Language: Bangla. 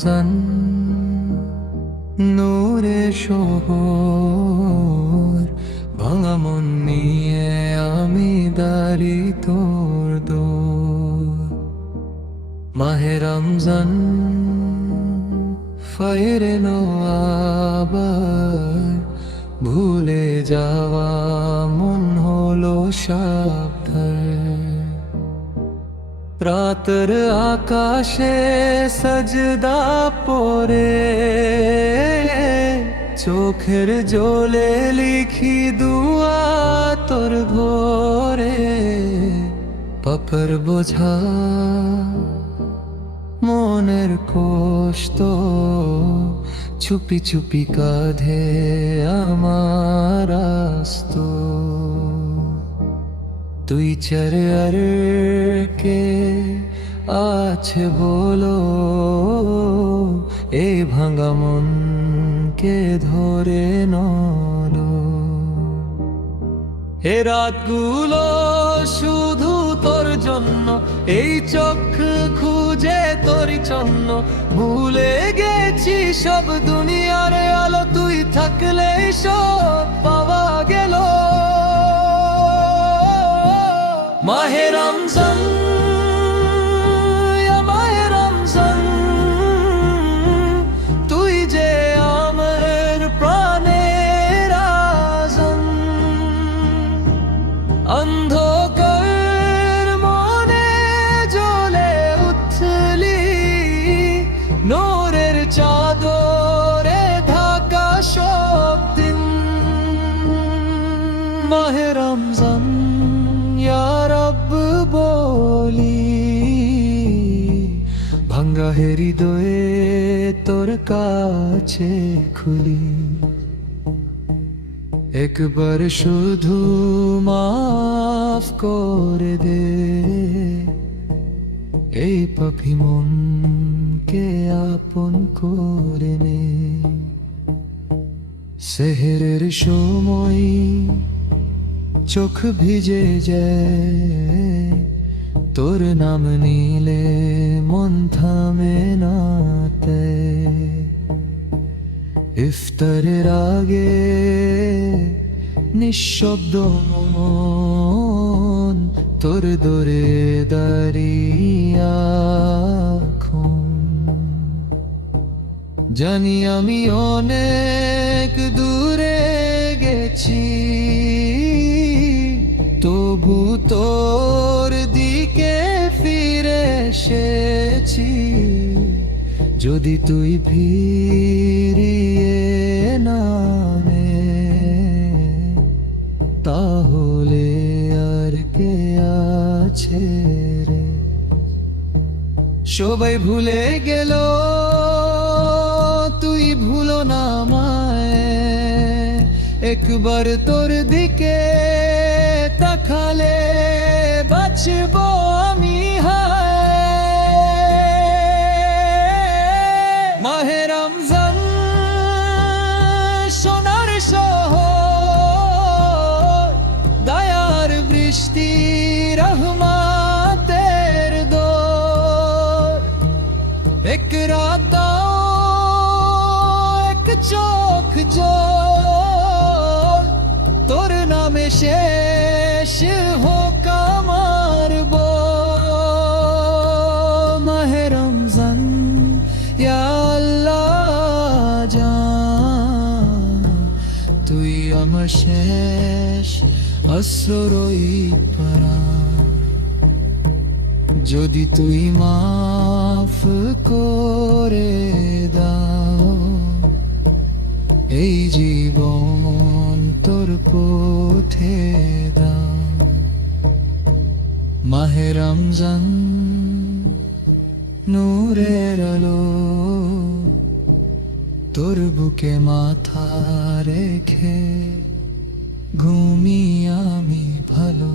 রমজান নূরে শহর, ভাঙা মন নিয়ে আমি দাঁড়ি তোর দোর। মাহে রমজান ফিরে এলো আবার, ভুলে যাওয়া মন হলো সাবধান। রাতের আকাশে সজদা পড়ে, চোখের জলে লিখি দুয়া তোর ভোরে। পাপের বোঝা মনের কষ্ট চুপি চুপি কাঁধে আমার আস্ত। তুই চারে আর কে আছে বলো, এই ভাঙা মনকে ধরে নলো। এ রাতগুলো শুধু তোর জন্য, এই চোখ খুঁজে তোরই জন্য। ভুলে গেছি সব দুনিয়ার আলো, তুই থাকলে সব পাওয়া গেল। মাহে রমজান, মাহে রমজান, তুই যে আমার প্রাণের আযান। অন্ধকার মনে জ্বলে উঠলি, নূরের চাদরে ঢাকা সব দিন। মাহে রমজান ইয়া রব বলি, ভাঙ্গা হৃদয়ে তোর কাছে খুলি। একবার শুধু মাফ করে দে, এই পাপী মনকে আপন করে নে। সেহরের সময় চোখ ভিজে যায়, তোর নাম নিলে মন থামে না। ইফতারের আগে নিঃশব্দ মন তোর দরে দাঁড়িয়ে এখন। জানি আমি অনেক দূরে গেছি, তবু তোর দিকে ফিরে এসেছি। যদি তুই ফিরিয়ে না নে, তাহলে আর কে আছে রে। সবাই ভুলে গেল, তুই ভুলো না আমায়। একবার তোর দিকে তাকালে বাঁচবো আমি। মাহে রমজান সোনার শহর, দয়ার বৃষ্টি রহমতের দোর। এক রাত দাও, এক চোখ জল, তোর নামে শেষ হোক আমার বল। মাহে রমজান ইয়া আল্লাহ জান, তুই আমার শেষ আশ্রয় পরাণ। যদি তুই মাফ করে দাও, এই জীবন তোর পথে দাও। মাহে রমজান নূরের আলো, তোর বুকে মাথা রেখে ঘুমি আমি ভালো।